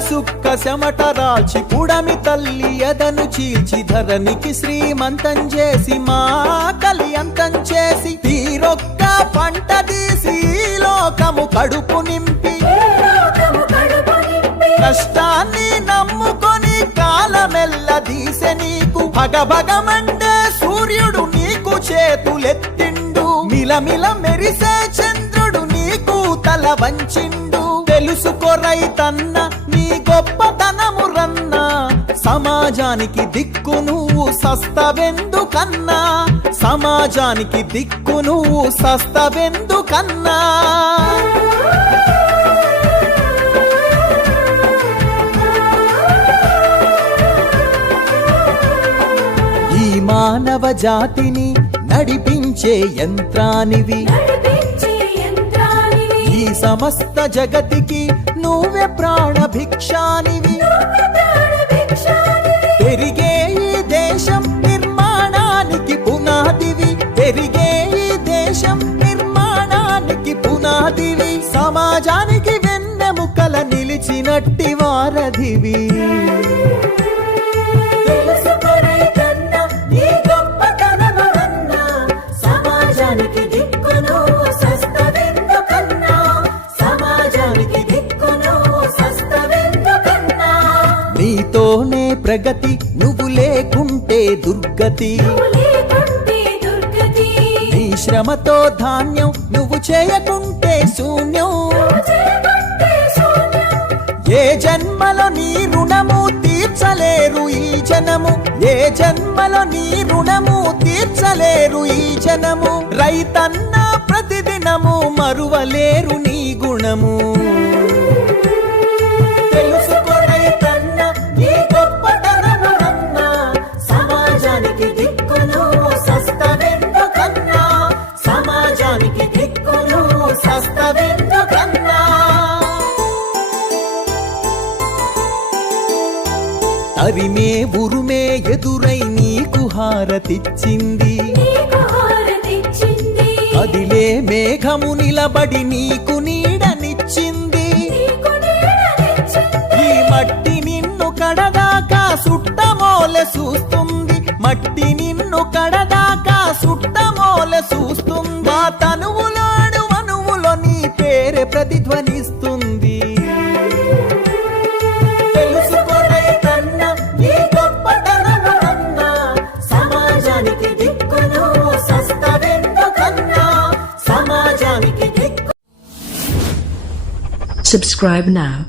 సుక్క శమట రాల్చి పుడమి తల్లి ఎదను చీల్చి ధరణికి శ్రీమంతం చేసి మా కలి అంతం చేసి తీరొక్క పంట తీసి లోకము కడుపు నింపి. లోకము కడుపు నింపి కష్టాన్ని నమ్ముకొని కాలమెల్ల దీసె నీకు. భగభగమండే సూర్యుడు నీకు చేతులెత్తిండు. మిలమిల మెరిసే చంద్రుడు నీకు తల వంచిండు. తెలుసుకో రైతన్న సమాజానికి దిక్కు నువ్వు సస్తవెందుకన్నా? సమాజానికి దిక్కు నువ్వు సస్తవెందుకన్నా? ఈ మానవ జాతిని నడిపించే యంత్రానివి. ఈ సమస్త జగతికి నువ్వే ప్రాణభిక్షానివి. నువ్వు సస్తవెందుకన్నా? నీతోనే ప్రగతి నువ్వు లేకుంటే దుర్గతి. నీ శ్రమతో ధాన్యం నువ్వు చేయకుంటే శూన్యం. ఏ జన్మలో నీ రుణము తీర్చలేరు ఈ జనము? ఏ జన్మలో నీ రుణము తీర్చలేరు ఈ జనము? రైతన్న ప్రతిదినము మరువలేరు నీ గుణము. తరిమే ఉరుమే ఎదురై నీకు హారతిచ్చింది. అదిలే మేఘము నిలబడి నీకు నీడనిచ్చింది. ఈ మట్టి నిన్ను కడదాకా సుట్టమోలె చూస్తుంది మట్టి నిన్ను కడదాకా సుట్టమోలె చూస్తుంది తనువులోడు అణువులో నీ పేరే ప్రతిధ్వనిస్తుంది. Subscribe now